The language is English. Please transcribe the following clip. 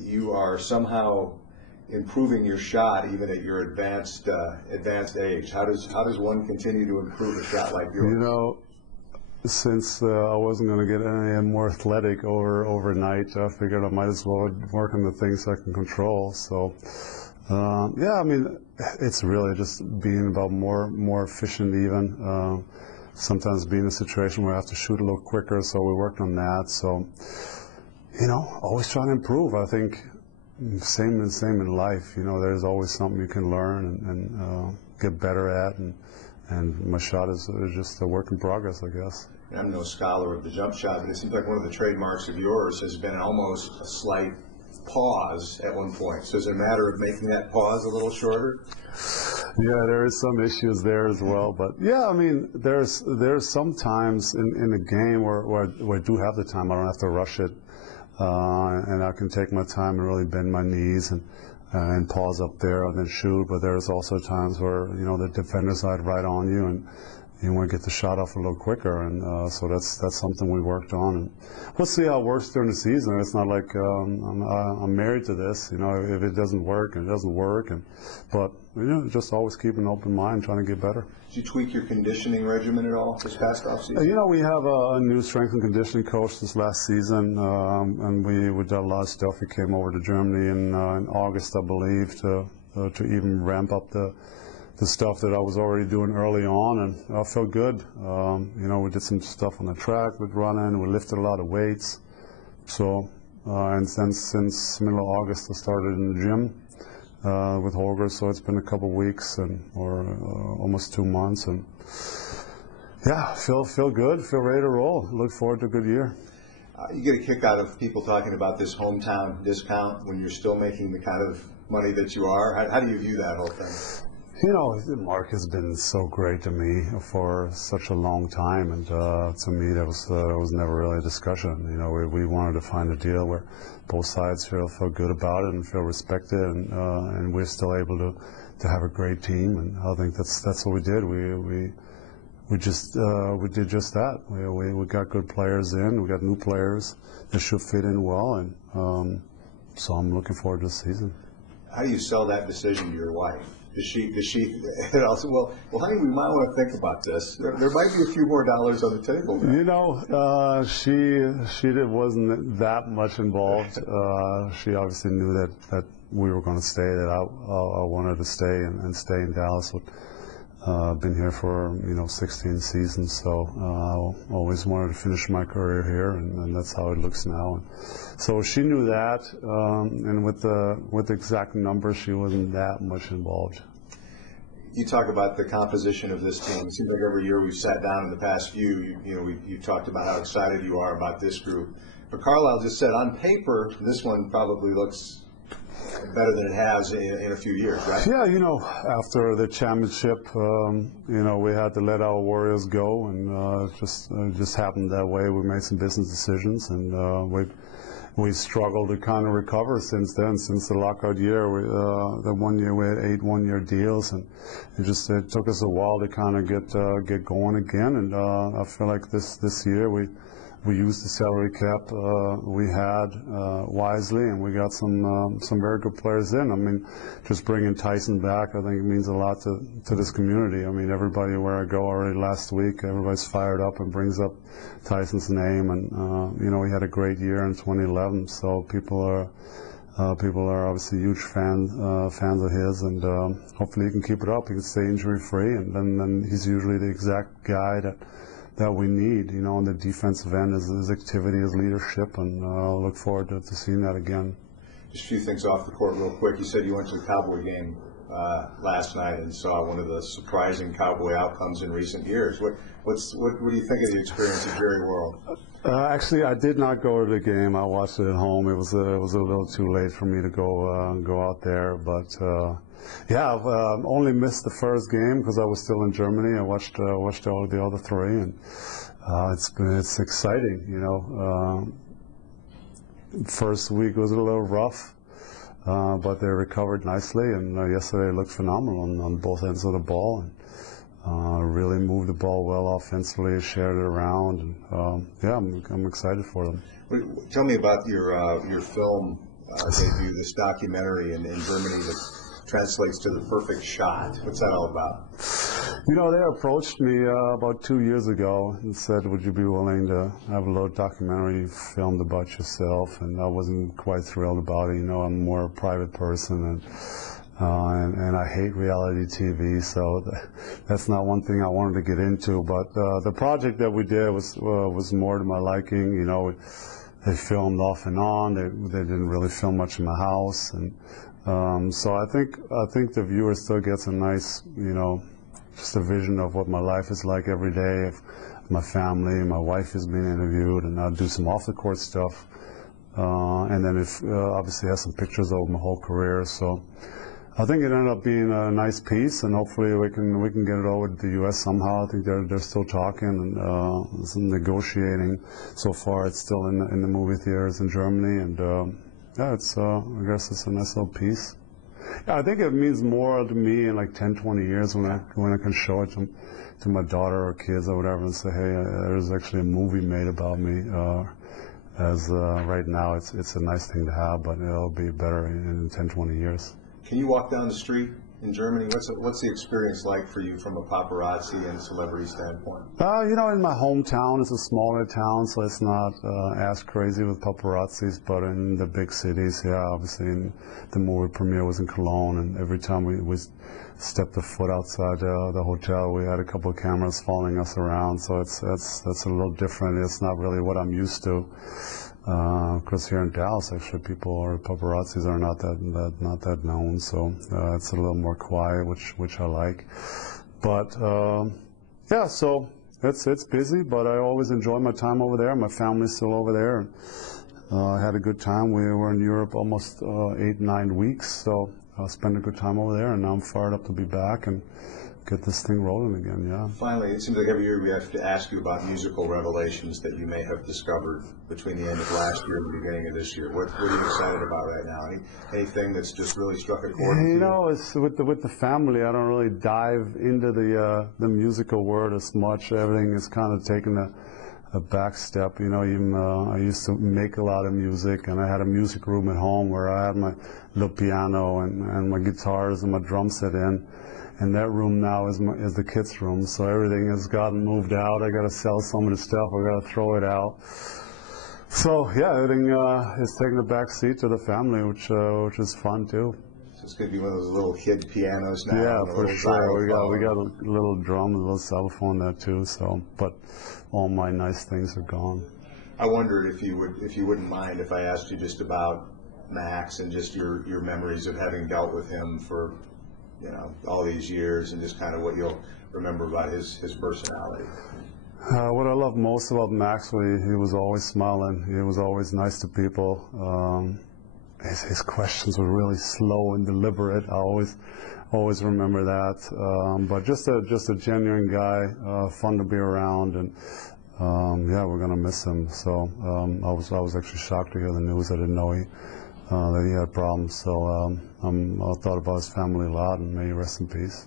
you are somehow improving your shot even at your advanced age. How does one continue to improve a shot like yours? You know, since I wasn't going to get any more athletic overnight, I figured I might as well work on the things I can control. So, yeah, I mean, it's really just being about more efficient even. Sometimes being in a situation where I have to shoot a little quicker, so we worked on that. So, you know, always trying to improve. I think same in life. You know, there's always something you can learn and get better at, and my shot is just a work in progress, I guess. I'm no scholar of the jump shot, but it seems like one of the trademarks of yours has been almost a slight pause at one point. So is it a matter of making that pause a little shorter? Yeah, there is some issues there as well, but yeah, I mean, there's some times in the game where I do have the time. I don't have to rush it, and I can take my time and really bend my knees and pause up there and then shoot. But there's also times where, you know, the defender's side right on you and you want to get the shot off a little quicker, and so that's something we worked on. And we'll see how it works during the season. It's not like I'm married to this. You know, if it doesn't work, it doesn't work. But you know, just always keep an open mind, trying to get better. Did you tweak your conditioning regimen at all this past offseason? You know, we have a new strength and conditioning coach this last season, and we did a lot of stuff. He came over to Germany in August, I believe, to even ramp up the stuff that I was already doing early on, and I felt good. You know, we did some stuff on the track with running. We lifted a lot of weights. So, and since middle of August, I started in the gym with Holger. So it's been a couple weeks or almost 2 months, and yeah, feel good, feel ready to roll. Look forward to a good year. You get a kick out of people talking about this hometown discount when you're still making the kind of money that you are. How do you view that whole thing? You know, Mark has been so great to me for such a long time, and to me that was never really a discussion. You know, we wanted to find a deal where both sides feel good about it and feel respected, and we're still able to have a great team, and I think that's what we did. We did just that. We got good players in, we got new players that should fit in well, and so I'm looking forward to the season. How do you sell that decision to your wife? Does she and also, well, honey, we might want to think about this. There might be a few more dollars on the table there. You know, she wasn't that much involved. She obviously knew that we were going to stay, that I wanted to stay and stay in Dallas. Been here for 16 seasons, so always wanted to finish my career here, and that's how it looks now. So she knew that, and with the exact numbers, she wasn't that much involved. You talk about the composition of this team. It seems like every year we've sat down in the past few, you talked about how excited you are about this group. But Carlisle just said, on paper, this one probably looks better than it has in a few years, right? Yeah, you know, after the championship, we had to let our Warriors go, and it just happened that way. We made some business decisions, and we struggled to kind of recover since then. Since the lockout year, the 1 year we had 8 one-year deals, and it took us a while to kind of get going again. And I feel like this year we used the salary cap we had wisely, and we got some very good players in. I mean, just bringing Tyson back, I think it means a lot to this community. I mean, everybody where I go already last week, everybody's fired up and brings up Tyson's name, and he had a great year in 2011. So people are obviously huge fans of his, and hopefully he can keep it up. He can stay injury free, and then he's usually the exact guy that we need, on the defensive end, his activity, his leadership, and I'll look forward to seeing that again. Just a few things off the court real quick. You said you went to the Cowboy game last night and saw one of the surprising Cowboy outcomes in recent years. What do you think of the experience at Jerry World? Actually, I did not go to the game. I watched it at home. It was a little too late for me to go out there, but yeah, I've only missed the first game because I was still in Germany. I watched all the other 3, and it's exciting. First week was a little rough, but they recovered nicely, and yesterday looked phenomenal on both ends of the ball, and really moved the ball well offensively, shared it around, and yeah, I'm excited for them. Tell me about your film debut this documentary in Germany that translates to The Perfect Shot. What's that all about? You know, they approached me about 2 years ago and said, would you be willing to have a little documentary filmed about yourself? And I wasn't quite thrilled about it. You know, I'm more a private person, and I hate reality TV, so that's not one thing I wanted to get into. But the project that we did was more to my liking. You know, they filmed off and on. They didn't really film much in my house, and so I think the viewer still gets a nice, you know, just a vision of what my life is like every day. My family, my wife is being interviewed, and I'll do some off-the-court stuff. And then obviously has some pictures of my whole career. So I think it ended up being a nice piece, and hopefully we can get it over to the U.S. somehow. I think they're still talking and some negotiating. So far, it's still in the movie theaters in Germany, and yeah, I guess it's a nice little piece. Yeah, I think it means more to me in like 10, 20 years when I can show it to my daughter or kids or whatever and say, hey, there's actually a movie made about me. Right now it's a nice thing to have, but it'll be better in 10, 20 years. Can you walk down the street in Germany? What's the experience like for you from a paparazzi and celebrity standpoint? You know, in my hometown, it's a smaller town, so it's not as crazy with paparazzis, but in the big cities, yeah, obviously the movie premiere was in Cologne, and every time we stepped a foot outside the hotel, we had a couple of cameras following us around, so that's a little different. It's not really what I'm used to. Because here in Dallas, actually, paparazzis are not that known, so it's a little more quiet, which I like. But yeah, so it's busy, but I always enjoy my time over there. My family's still over there, and I had a good time. We were in Europe almost 8, 9 weeks, so I spent a good time over there, and now I'm fired up to be back and get this thing rolling again, yeah. Finally, it seems like every year we have to ask you about musical revelations that you may have discovered between the end of last year and the beginning of this year. What are you excited about right now? Anything that's just really struck a chord with you? You know, it's with the family, I don't really dive into the musical world as much. Everything is kind of taken a back step. You know, even I used to make a lot of music, and I had a music room at home where I had my little piano and my guitars and my drum set in. And that room now is the kids' room, so everything has gotten moved out. I got to sell some of the stuff. I got to throw it out. So yeah, everything is taking a back seat to the family, which is fun too. So it's going to be one of those little kid pianos now. Yeah, for sure. We got a little drum, a little xylophone there too. So, but all my nice things are gone. I wondered if you wouldn't mind if I asked you just about Max and just your memories of having dealt with him for, you know, all these years, and just kind of what you'll remember about his personality. What I love most about Max, he was always smiling. He was always nice to people. His questions were really slow and deliberate. I always remember that. But just a genuine guy, fun to be around, and yeah, we're gonna miss him. So I was actually shocked to hear the news. I didn't know that he had problems. So I thought about his family a lot, and may he rest in peace.